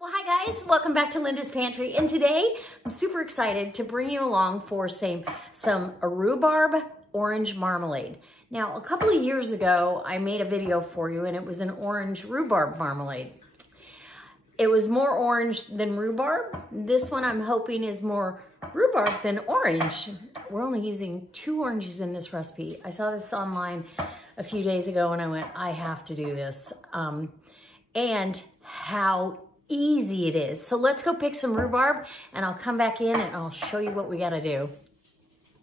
Well, hi guys, welcome back to Linda's Pantry, and today I'm super excited to bring you along for some rhubarb orange marmalade. Now, a couple of years ago, I made a video for you and it was an orange rhubarb marmalade. It was more orange than rhubarb. This one I'm hoping is more rhubarb than orange. We're only using 2 oranges in this recipe. I saw this online a few days ago and I went, I have to do this. And how easy it is. So let's go pick some rhubarb and I'll come back in and I'll show you what we gotta do.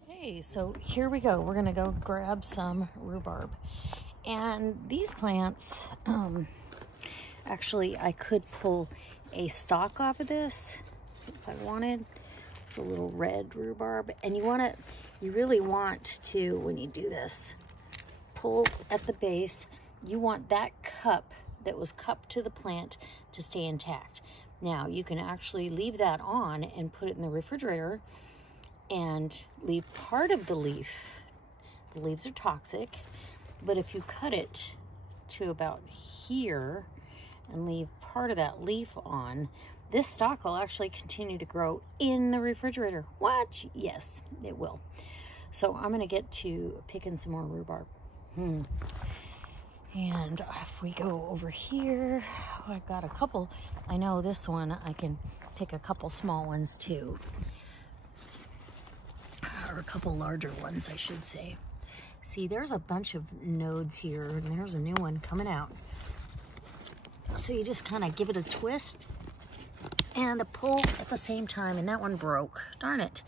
Okay, so here we go. We're gonna go grab some rhubarb. And these plants, actually I could pull a stalk off of this if I wanted. It's a little red rhubarb. And you really want to, when you do this, pull at the base. You want that cup that was cupped to the plant to stay intact. Now you can actually leave that on and put it in the refrigerator and leave part of the leaf. The leaves are toxic, but if you cut it to about here and leave part of that leaf on, this stalk will actually continue to grow in the refrigerator. What? Yes, it will. So I'm gonna get to picking some more rhubarb. And if we go over here, I've got a couple. I know this one, I can pick a couple small ones too. Or a couple larger ones, I should say. See, there's a bunch of nodes here, and there's a new one coming out. So you just kind of give it a twist and a pull at the same time, and that one broke. Darn it.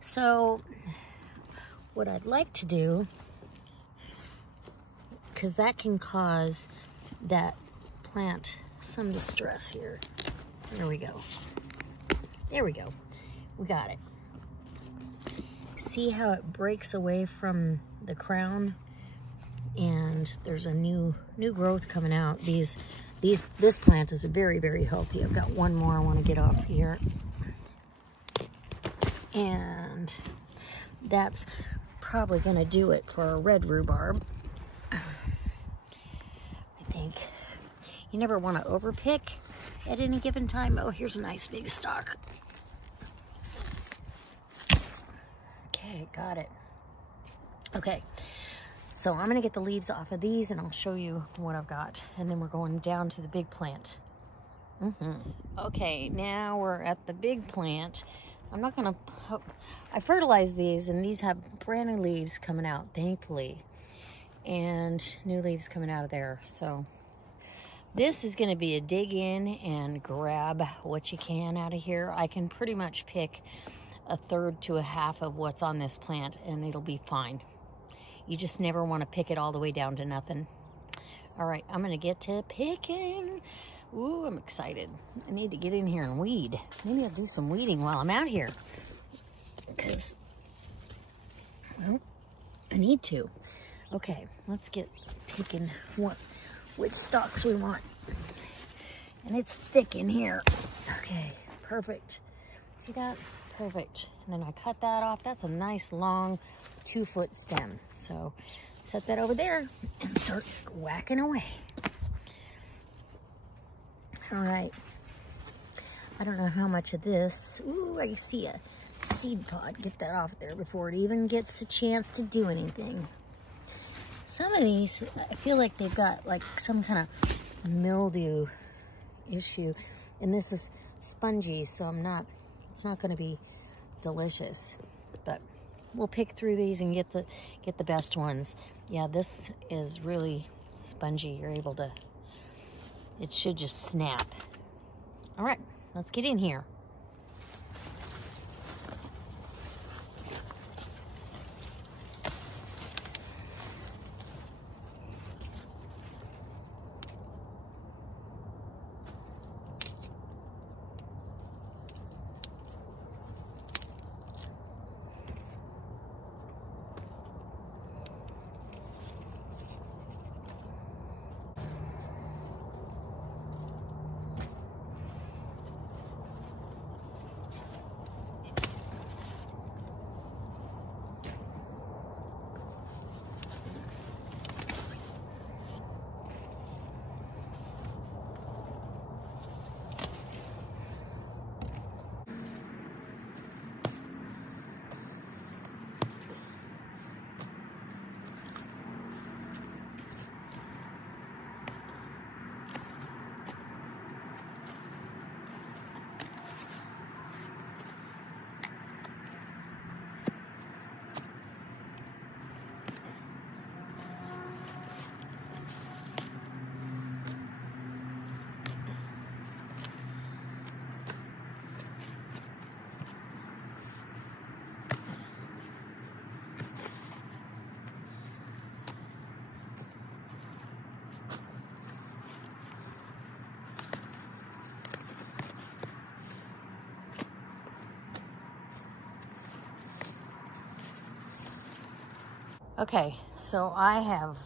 So what I'd like to do, because that can cause that plant some distress here. There we go. There we go. We got it. See how it breaks away from the crown? And there's a new growth coming out. This plant is very, very healthy. I've got one more I want to get off here. And that's probably going to do it for our red rhubarb. You never want to overpick at any given time. Oh, here's a nice big stalk. Okay, got it. Okay, so I'm gonna get the leaves off of these and I'll show you what I've got. And then we're going down to the big plant. Okay, now we're at the big plant. I'm not gonna, I fertilized these and these have brand new leaves coming out, thankfully. And new leaves coming out of there, so. This is going to be a dig in and grab what you can out of here. I can pretty much pick a third to a half of what's on this plant and it'll be fine. You just never want to pick it all the way down to nothing. All right, I'm going to get to picking. Ooh, I'm excited. I need to get in here and weed. Maybe I'll do some weeding while I'm out here. Because, well, I need to. Okay, let's get picking which stalks we want. And it's thick in here. Okay, perfect. See that? Perfect. And then I cut that off. That's a nice long 2-foot stem. So set that over there and start whacking away. All right. I don't know how much of this. Ooh, I see a seed pod. Get that off there before it even gets a chance to do anything. Some of these, I feel like they've got like some kind of mildew issue. And this is spongy, so it's not gonna be delicious. But we'll pick through these and get the best ones. Yeah, this is really spongy. You're able to, it should just snap. All right, let's get in here. Okay, so I have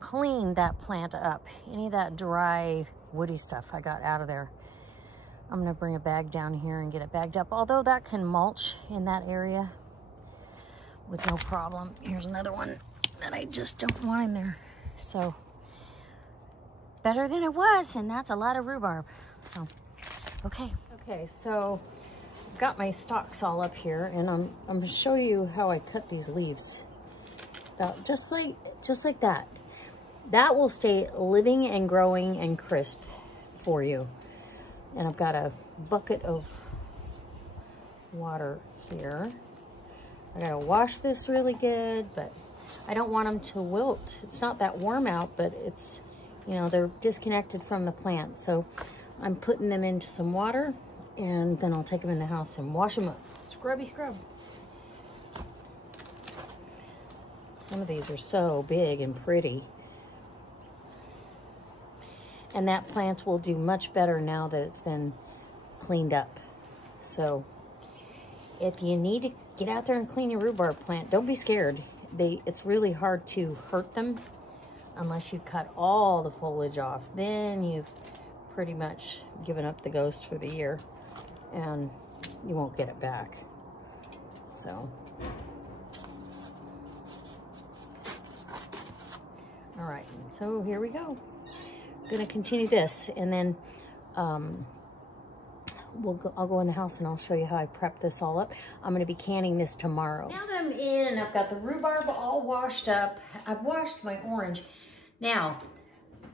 cleaned that plant up. Any of that dry, woody stuff I got out of there. I'm gonna bring a bag down here and get it bagged up. Although that can mulch in that area with no problem. Here's another one that I just don't want in there. So, better than it was, and that's a lot of rhubarb. So, okay. Okay, so I've got my stalks all up here, and I'm gonna show you how I cut these leaves. About just like that. That will stay living and growing and crisp for you. And I've got a bucket of water here. I gotta wash this really good, but I don't want them to wilt. It's not that warm out, but it's, you know, they're disconnected from the plant. So I'm putting them into some water, and then I'll take them in the house and wash them up. Scrubby scrub. Some of these are so big and pretty. And that plant will do much better now that it's been cleaned up. So if you need to get out there and clean your rhubarb plant, don't be scared. It's really hard to hurt them unless you cut all the foliage off. Then you've pretty much given up the ghost for the year and you won't get it back. So, all right, so here we go. I'm gonna continue this, and then I'll go in the house and I'll show you how I prep this all up. I'm gonna be canning this tomorrow. Now that I'm in and I've got the rhubarb all washed up, I've washed my orange. Now,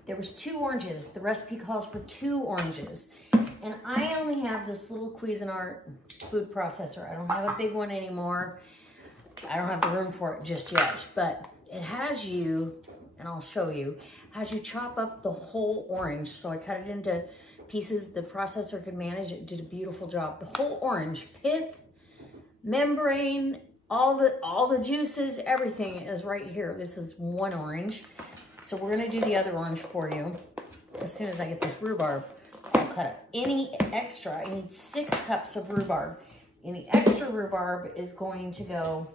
there was 2 oranges. The recipe calls for 2 oranges. And I only have this little Cuisinart food processor. I don't have a big one anymore. I don't have the room for it just yet, but it has you, and I'll show you, has you chop up the whole orange. So I cut it into pieces the processor could manage. It did a beautiful job. The whole orange, pith, membrane, all the juices, everything is right here. This is one orange. So we're gonna do the other orange for you. As soon as I get this rhubarb, I'll cut up. Any extra, I need 6 cups of rhubarb. Any extra rhubarb is going to go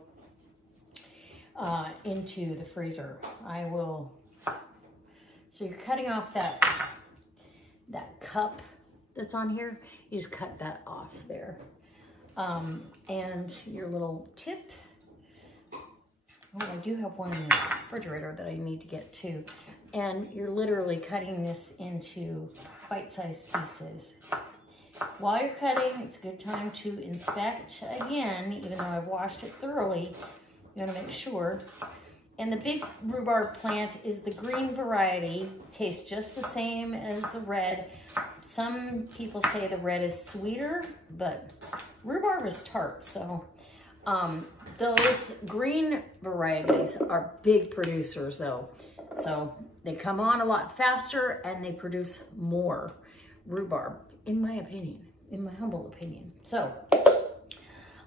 into the freezer. So you're cutting off that cup that's on here. You just cut that off there. And your little tip. Oh, I do have one in the refrigerator that I need to get too. And you're literally cutting this into bite-sized pieces. While you're cutting, it's a good time to inspect again, even though I've washed it thoroughly. You want to make sure. And the big rhubarb plant is the green variety. Tastes just the same as the red. Some people say the red is sweeter, but rhubarb is tart. So those green varieties are big producers though. So they come on a lot faster and they produce more rhubarb, in my opinion, in my humble opinion. So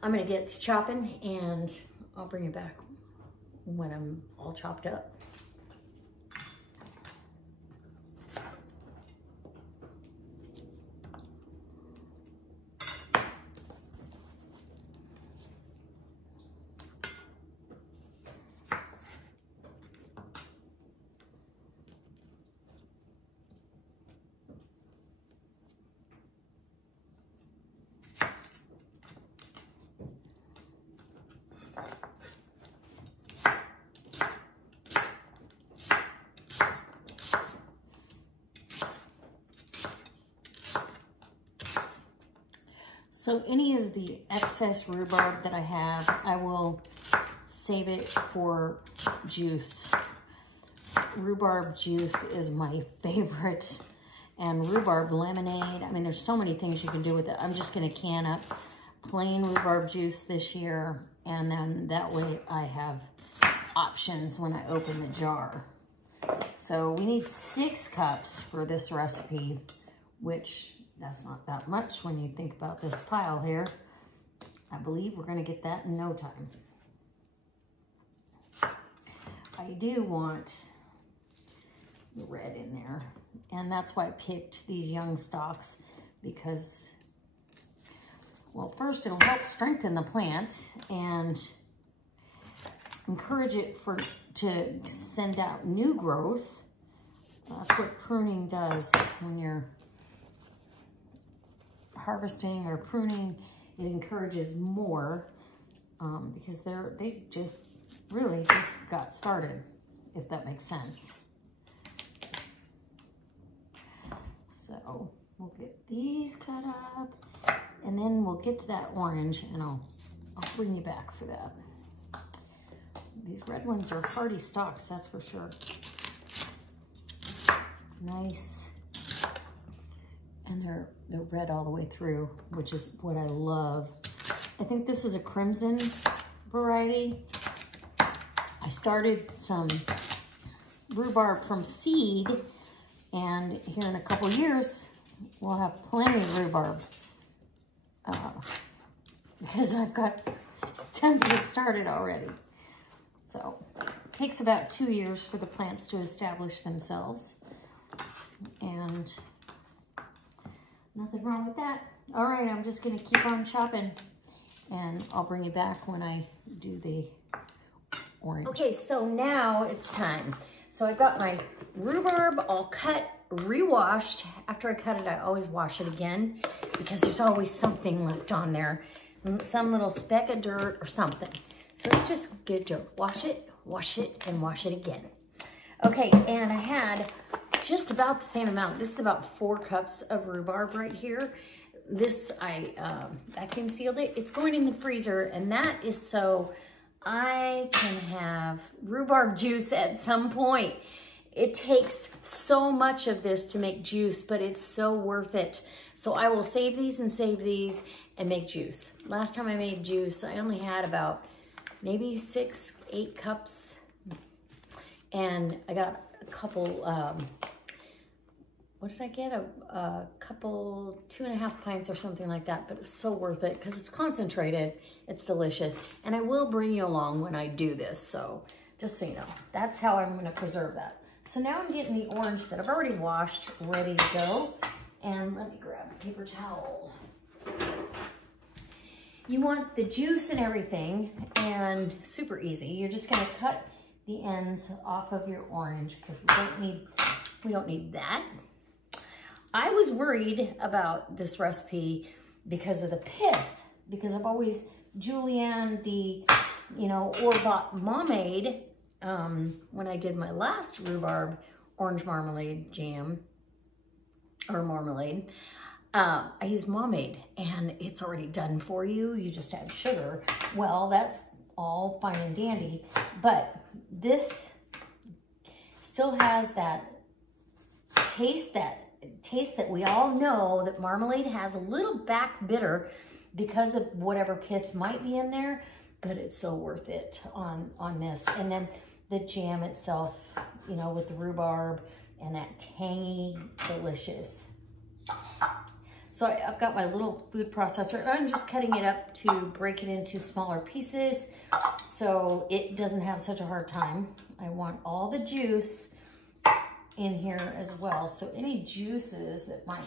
I'm gonna get to chopping and I'll bring you back when I'm all chopped up. So any of the excess rhubarb that I have, I will save it for juice. Rhubarb juice is my favorite. And rhubarb lemonade, I mean, there's so many things you can do with it. I'm just gonna can up plain rhubarb juice this year, and then that way I have options when I open the jar. So we need 6 cups for this recipe, which that's not that much when you think about this pile here. I believe we're gonna get that in no time. I do want the red in there, and that's why I picked these young stalks, because, well, first it'll help strengthen the plant, and encourage it to send out new growth. That's what pruning does when you're harvesting or pruning. It encourages more because they just really just got started, if that makes sense. So we'll get these cut up, and then we'll get to that orange, and I'll bring you back for that. These red ones are hardy stalks, that's for sure. Nice. And they're red all the way through, which is what I love. I think this is a crimson variety. I started some rhubarb from seed, and here in a couple years, we'll have plenty of rhubarb because I've got tons of it started already. So it takes about 2 years for the plants to establish themselves, and nothing wrong with that. All right, I'm just gonna keep on chopping, and I'll bring you back when I do the orange. Okay, so now it's time. So I've got my rhubarb all cut, re-washed. After I cut it, I always wash it again because there's always something left on there, some little speck of dirt or something. So it's just good to wash it, and wash it again. Okay, and I had just about the same amount. This is about 4 cups of rhubarb right here. This, I vacuum sealed it. It's going in the freezer, and that is so I can have rhubarb juice at some point. It takes so much of this to make juice, but it's so worth it. So I will save these and make juice. Last time I made juice, I only had about maybe 6, 8 cups. And I got a couple, what did I get? A couple, 2.5 pints or something like that, but it was so worth it because it's concentrated, it's delicious. And I will bring you along when I do this, so just so you know, that's how I'm gonna preserve that. So now I'm getting the orange that I've already washed, ready to go. And let me grab a paper towel. You want the juice and everything, and super easy. You're just gonna cut the ends off of your orange because we don't need that. I was worried about this recipe because of the pith, because I've always julienne the, or bought Marmalade when I did my last rhubarb orange marmalade jam or marmalade. I used Marmalade, and it's already done for you. You just add sugar. Well, that's all fine and dandy, but this still has that taste that we all know that marmalade has, a little back bitter because of whatever pith might be in there, but it's so worth it on this. And then the jam itself, with the rhubarb and that tangy, delicious. So I've got my little food processor, and I'm just cutting it up to break it into smaller pieces so it doesn't have such a hard time. I want all the juice in here as well. So any juices that might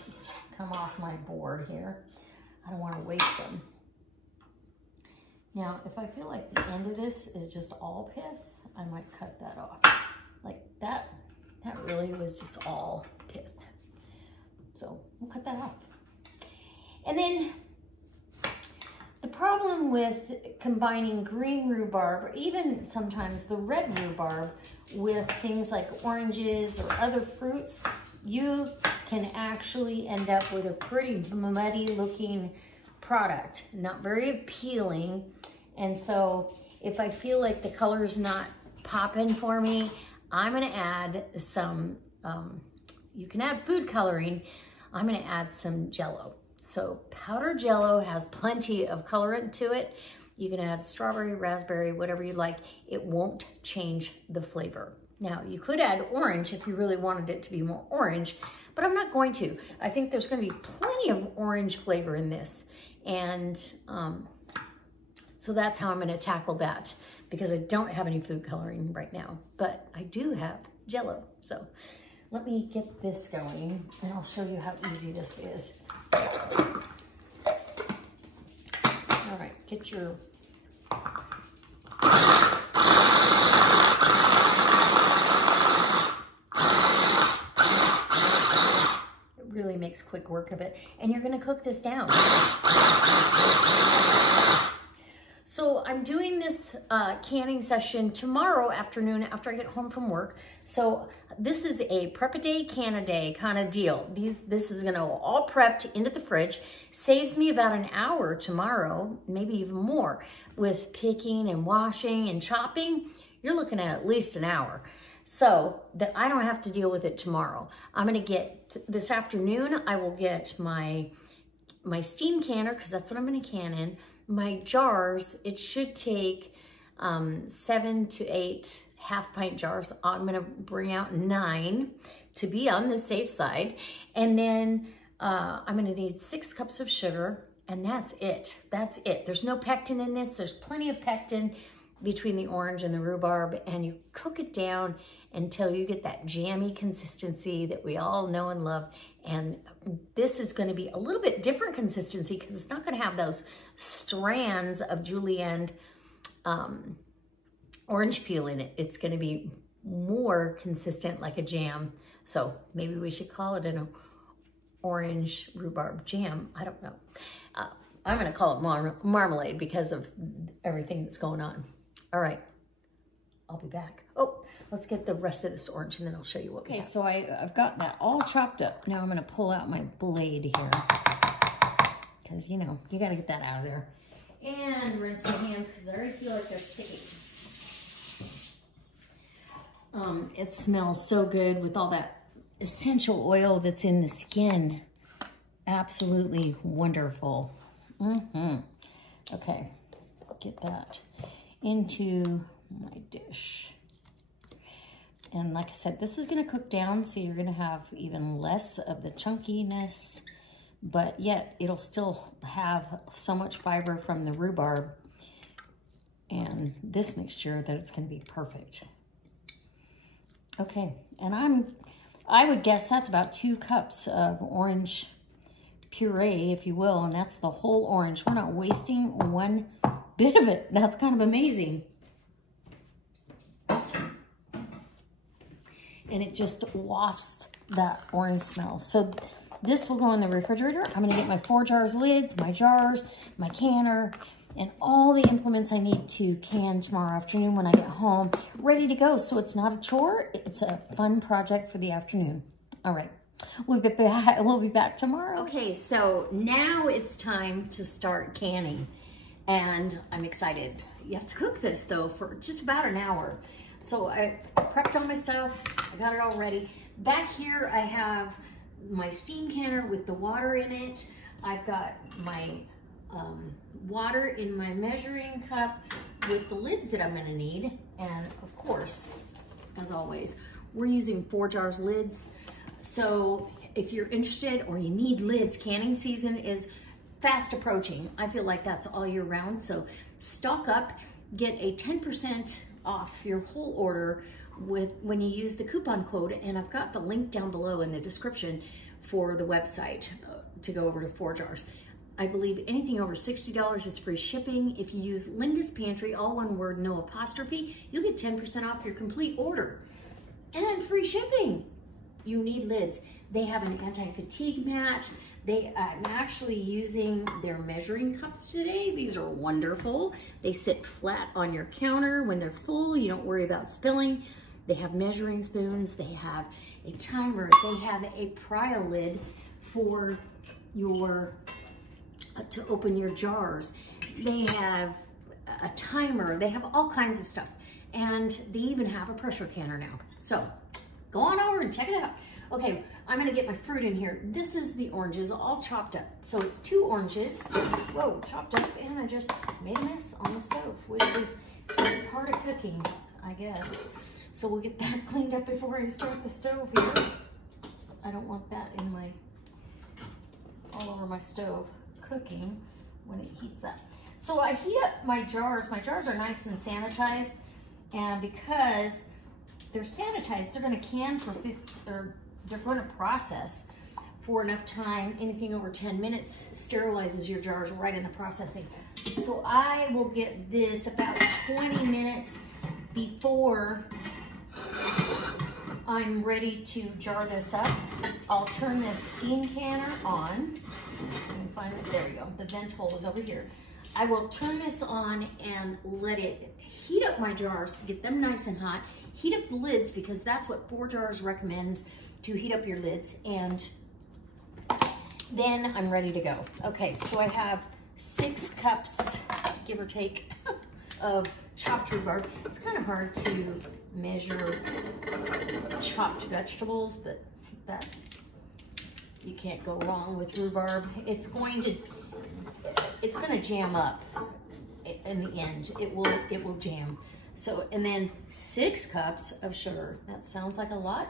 come off my board here, I don't want to waste them. Now, if I feel like the end of this is just all pith, I might cut that off. Like that really was just all pith. So we'll cut that off. And then the problem with combining green rhubarb, or even sometimes the red rhubarb, with things like oranges or other fruits, you can actually end up with a pretty muddy looking product, not very appealing. And so if I feel like the color's not popping for me, I'm gonna add some, you can add food coloring, I'm gonna add some Jell-O. So powdered Jell-O has plenty of colorant to it. You can add strawberry, raspberry, whatever you like. It won't change the flavor. Now, you could add orange if you really wanted it to be more orange, but I'm not going to. I think there's gonna be plenty of orange flavor in this. And so that's how I'm gonna tackle that, because I don't have any food coloring right now, but I do have Jell-O. So let me get this going and I'll show you how easy this is. All right, get your makes quick work of it. And you're gonna cook this down. So I'm doing this canning session tomorrow afternoon after I get home from work. So this is a prep-a-day, can-a-day kind of deal. This is gonna go all prepped into the fridge. Saves me about an hour tomorrow, maybe even more, with picking and washing and chopping. You're looking at least an hour. So that I don't have to deal with it tomorrow. I'm gonna get, this afternoon, I will get my steam canner, because that's what I'm gonna can in. My jars, it should take 7 to 8 half-pint jars. I'm gonna bring out 9 to be on the safe side. And then I'm gonna need 6 cups of sugar, and that's it. That's it. There's no pectin in this. There's plenty of pectin between the orange and the rhubarb, and you cook it down until you get that jammy consistency that we all know and love. And this is gonna be a little bit different consistency because it's not gonna have those strands of julienne orange peel in it. It's gonna be more consistent like a jam. So maybe we should call it an orange rhubarb jam. I don't know. I'm gonna call it marmalade because of everything that's going on. All right, I'll be back. Oh, let's get the rest of this orange and then I'll show you what we have. Okay, so I've got that all chopped up. Now I'm gonna pull out my blade here because, you know, you gotta get that out of there. And rinse my hands because I already feel like they're sticky. It smells so good with all that essential oil that's in the skin. Absolutely wonderful. Okay, get that into my dish. And like I said, this is gonna cook down, so you're gonna have even less of the chunkiness, but yet it'll still have so much fiber from the rhubarb and this mixture that it's gonna be perfect. Okay, and I would guess that's about 2 cups of orange puree, if you will, and that's the whole orange. We're not wasting one bit of it. That's kind of amazing. And it just wafts that orange smell. So this will go in the refrigerator. I'm gonna get my 4 jars lids, my jars, my canner, and all the implements I need to can tomorrow afternoon when I get home, ready to go. So it's not a chore, it's a fun project for the afternoon. All right, we'll be back tomorrow. Okay, so now it's time to start canning, and I'm excited. You have to cook this though for just about an hour. So I prepped all my stuff, I got it all ready. Back here I have my steam canner with the water in it. I've got my water in my measuring cup with the lids that I'm gonna need. And of course, as always, we're using 4 jars lids. So if you're interested or you need lids, canning season is fast approaching. I feel like that's all year round. So stock up, get a 10% off your whole order when you use the coupon code. And I've got the link down below in the description for the website to go over to 4 jars. I believe anything over $60 is free shipping. If you use Linda's Pantry, all one word, no apostrophe, you'll get 10% off your complete order and free shipping. You need lids. They have an anti-fatigue mat. I'm actually using their measuring cups today. These are wonderful. They sit flat on your counter. When they're full, you don't worry about spilling. They have measuring spoons. They have a timer. They have a pry lid for your to open your jars. They have a timer. They have all kinds of stuff. And they even have a pressure canner now. So go on over and check it out. Okay, I'm gonna get my fruit in here. This is the oranges all chopped up. So it's 2 oranges, whoa, chopped up, and I just made a mess on the stove, which is part of cooking, I guess. So we'll get that cleaned up before I start the stove here. I don't want that in all over my stove cooking when it heats up. So I heat up my jars. My jars are nice and sanitized, and because they're sanitized, they're gonna can for they're going to process for enough time. Anything over 10 minutes sterilizes your jars right in the processing. So I will get this about 20 minutes before I'm ready to jar this up. I'll turn this steam canner on. Let me find it, there you go. The vent hole is over here. I will turn this on and let it heat up my jars, get them nice and hot. Heat up the lids because that's what 4 jars recommends, to heat up your lids. And then I'm ready to go. Okay, so I have 6 cups, give or take, of chopped rhubarb. It's kind of hard to measure chopped vegetables, but that you can't go wrong with rhubarb. It's going to jam up in the end. It will jam. So, and then 6 cups of sugar. That sounds like a lot.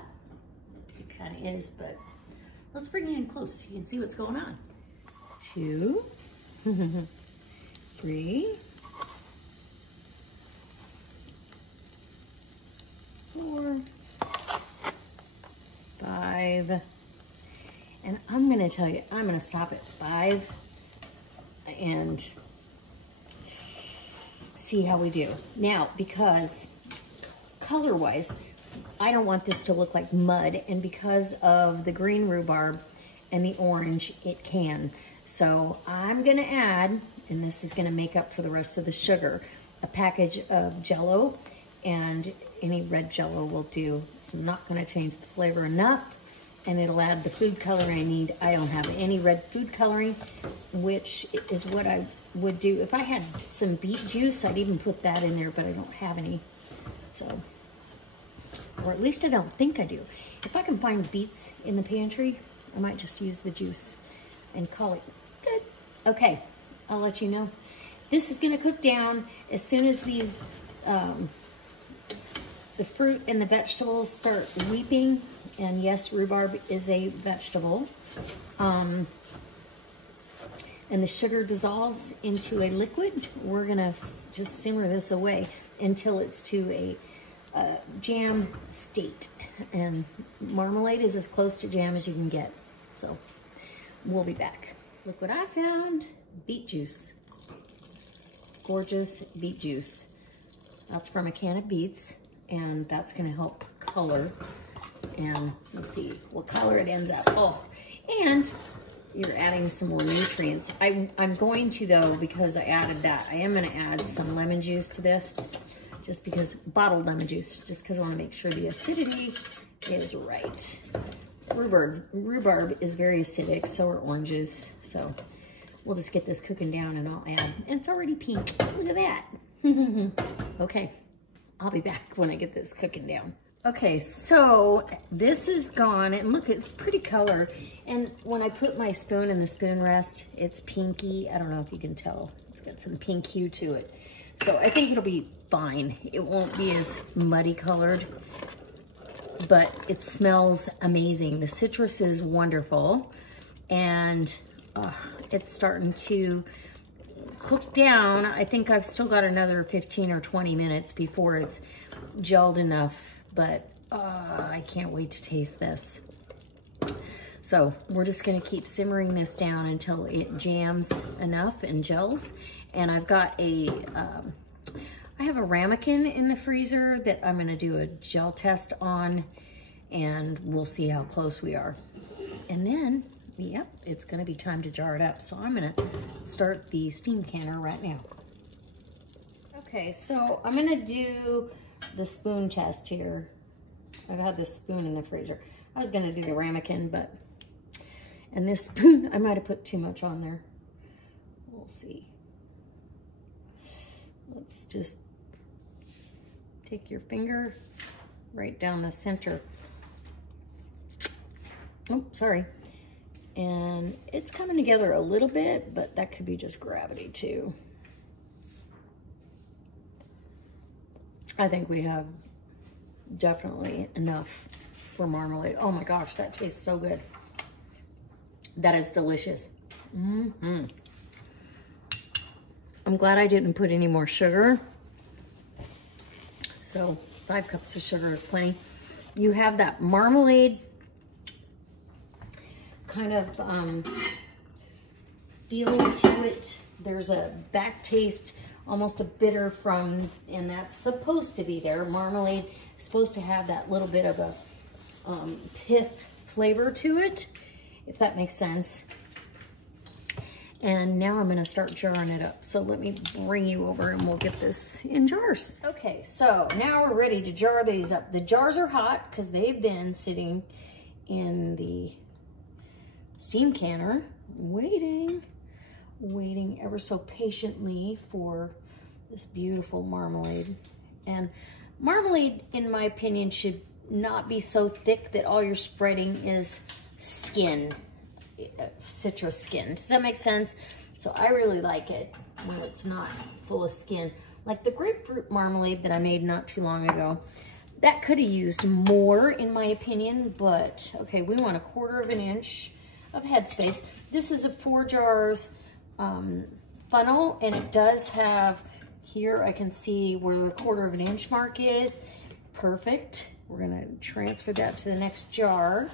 It kind of is, but let's bring it in close so you can see what's going on. 2, 3, 4, 5, and I'm gonna tell you, I'm gonna stop at 5 and see how we do. Now, because color-wise, I don't want this to look like mud, and because of the green rhubarb and the orange, it can. So I'm gonna add, and this is gonna make up for the rest of the sugar, a package of Jell-O, and any red Jell-O will do. It's not gonna change the flavor enough, and it'll add the food coloring I need. I don't have any red food coloring, which is what I would do. If I had some beet juice, I'd even put that in there, but I don't have any. So, or at least I don't think I do. If I can find beets in the pantry, I might just use the juice and call it good. Okay, I'll let you know. This is gonna cook down as soon as these, the fruit and the vegetables start weeping. And yes, rhubarb is a vegetable. And the sugar dissolves into a liquid. We're gonna just simmer this away until it's to a jam state. And marmalade is as close to jam as you can get. So we'll be back. Look what I found, beet juice. Gorgeous beet juice. That's from a can of beets, and that's gonna help color. And we'll see what color it ends up. Oh, and you're adding some more nutrients. I'm going to, though, because I added that, I am going to add some lemon juice to this, just because, bottled lemon juice, just because I want to make sure the acidity is right. Rhubarb is very acidic, so are oranges. So we'll just get this cooking down and I'll add, and it's already pink. Look at that. Okay, I'll be back when I get this cooking down. Okay, so this is gone, and look, it's pretty color. And when I put my spoon in the spoon rest, it's pinky. I don't know if you can tell. It's got some pink hue to it. So I think it'll be fine. It won't be as muddy colored, but it smells amazing. The citrus is wonderful, and it's starting to cook down. I think I've still got another 15 or 20 minutes before it's gelled enough. But I can't wait to taste this. So we're just gonna keep simmering this down until it jams enough and gels. And I've got I have a ramekin in the freezer that I'm gonna do a gel test on, and we'll see how close we are. And then, yep, it's gonna be time to jar it up. So I'm gonna start the steam canner right now. Okay, so I'm gonna do the spoon test here. I've had this spoon in the freezer. I was gonna do the ramekin, but, and this spoon, I might have put too much on there. We'll see. Let's just take your finger right down the center. Oh, sorry. And it's coming together a little bit, but that could be just gravity too. I think we have definitely enough for marmalade. Oh my gosh, that tastes so good. That is delicious. I'm glad I didn't put any more sugar. So 5 cups of sugar is plenty. You have that marmalade kind of feeling to it. There's a back taste, almost a bitter from, and that's supposed to be there. Marmalade is supposed to have that little bit of pith flavor to it, if that makes sense. And now I'm gonna start jarring it up. So let me bring you over and we'll get this in jars. Okay, so now we're ready to jar these up. The jars are hot because they've been sitting in the steam canner, waiting ever so patiently for this beautiful marmalade. And marmalade, in my opinion, should not be so thick that all you're spreading is skin, citrus skin. Does that make sense? So I really like it when it's not full of skin. Like the grapefruit marmalade that I made not too long ago. That could have used more, in my opinion, but okay, we want 1/4 inch of headspace. This is a 4 jars funnel, and it does have, here I can see where the 1/4 inch mark is. Perfect. We're gonna transfer that to the next jar.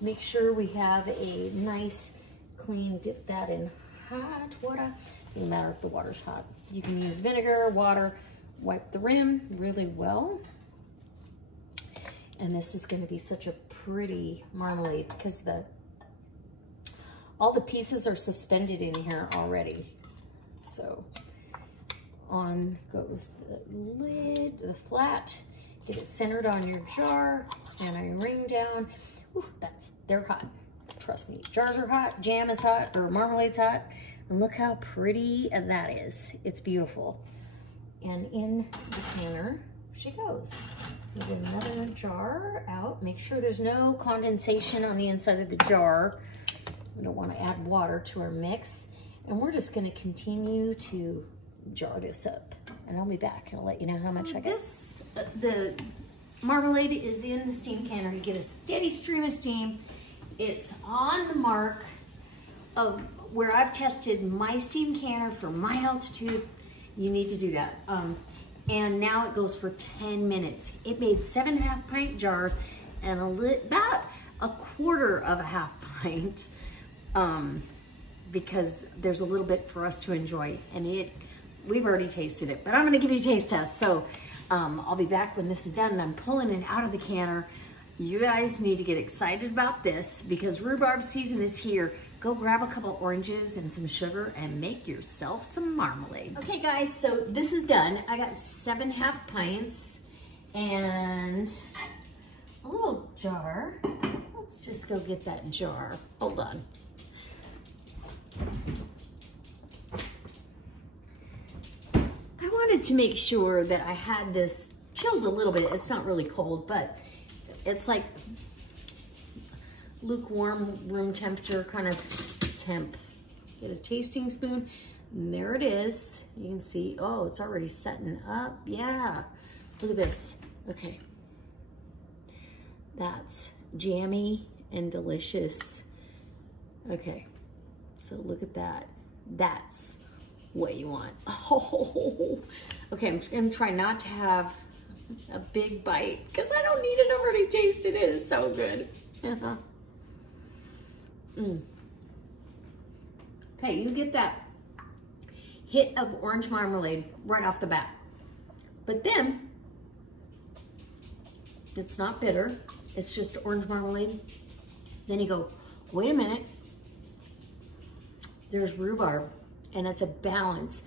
Make sure we have a nice, clean, dip that in hot water. Doesn't matter if the water's hot. You can use vinegar, water, wipe the rim really well. And this is gonna be such a pretty marmalade because all the pieces are suspended in here already. So on goes the lid, the flat. Get it centered on your jar, and I ring down. Ooh, they're hot. Trust me, jars are hot, jam is hot, or marmalade's hot. And look how pretty that is. It's beautiful. And in the canner she goes. Get another jar out. Make sure there's no condensation on the inside of the jar. We don't want to add water to our mix. And we're just going to continue to jar this up. And I'll be back and I'll let you know how much I get. The marmalade is in the steam canner. You get a steady stream of steam. It's on the mark of where I've tested my steam canner for my altitude. You need to do that. And now it goes for 10 minutes. It made 7 half-pint jars and about 1/4 of a half-pint because there's a little bit for us to enjoy. And we've already tasted it, but I'm gonna give you a taste test. So I'll be back when this is done and I'm pulling it out of the canner. You guys need to get excited about this because rhubarb season is here. Go grab a couple oranges and some sugar and make yourself some marmalade. Okay guys, so this is done. I got 7 half-pints and a little jar. Let's just go get that jar. Hold on. I wanted to make sure that I had this chilled a little bit. It's not really cold, but it's like lukewarm room temperature kind of temp. Get a tasting spoon, and there it is. You can see, oh, it's already setting up. Yeah, look at this. Okay, that's jammy and delicious. Okay, so look at that. That's what you want. Oh, okay, I'm gonna try not to have a big bite because I don't need it. I've already tasted it. It's so good. Okay, you get that hit of orange marmalade right off the bat. But then, it's not bitter. It's just orange marmalade. Then you go, wait a minute. There's rhubarb, and it's a balance.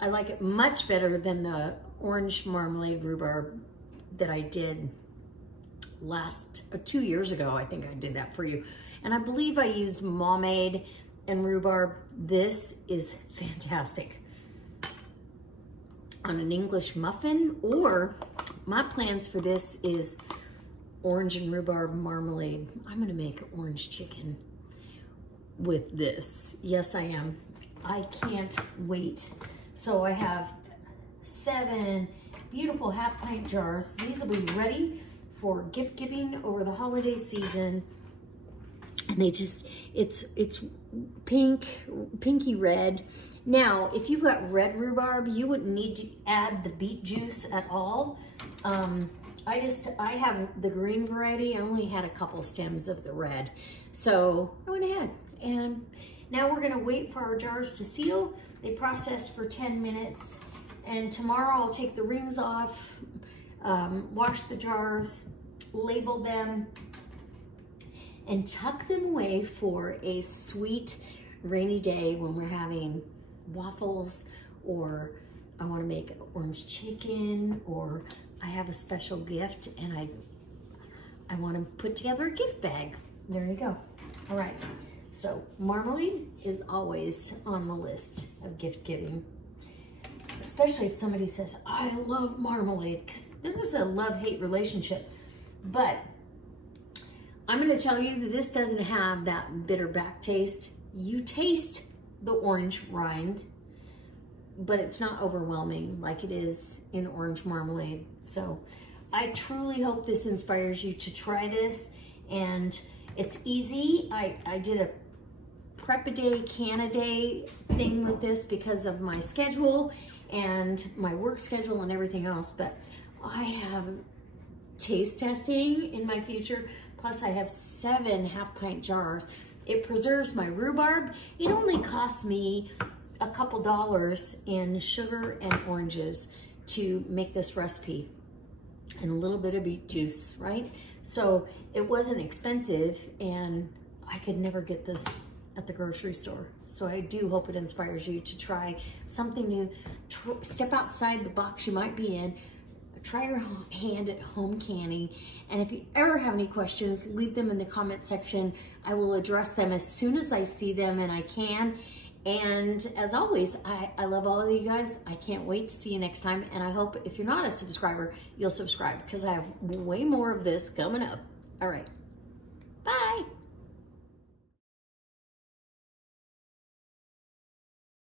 I like it much better than the orange marmalade rhubarb that I did 2 years ago. I think I did that for you. And I believe I used Marmalade and rhubarb. This is fantastic on an English muffin, or my plans for this is orange and rhubarb marmalade. I'm gonna make orange chicken with this. Yes, I am. I can't wait. So I have 7 beautiful half-pint jars. These will be ready for gift giving over the holiday season. And they just, it's pinky red. Now, if you've got red rhubarb, you wouldn't need to add the beet juice at all. I have the green variety. I only had a couple stems of the red. So I went ahead, and now we're gonna wait for our jars to seal. They process for 10 minutes. And tomorrow I'll take the rings off, wash the jars, label them, and tuck them away for a sweet rainy day when we're having waffles, or I want to make orange chicken, or I have a special gift and I want to put together a gift bag. There you go. All right. So marmalade is always on the list of gift giving, especially if somebody says, I love marmalade, because there's a love-hate relationship. But I'm going to tell you that this doesn't have that bitter back taste. You taste the orange rind, but it's not overwhelming like it is in orange marmalade. So I truly hope this inspires you to try this. And it's easy. I did a prep-a-day, can-a-day thing with this because of my schedule and my work schedule and everything else. But I have taste testing in my future. Plus I have 7 half-pint jars. It preserves my rhubarb. It only costs me a couple dollars in sugar and oranges to make this recipe, and a little bit of beet juice, right? So it wasn't expensive, and I could never get this at the grocery store. So I do hope it inspires you to try something new. Step outside the box you might be in. Try your hand at home canning. And if you ever have any questions, leave them in the comment section. I will address them as soon as I see them and I can. And as always, I love all of you guys. I can't wait to see you next time. And I hope if you're not a subscriber, you'll subscribe, because I have way more of this coming up. All right.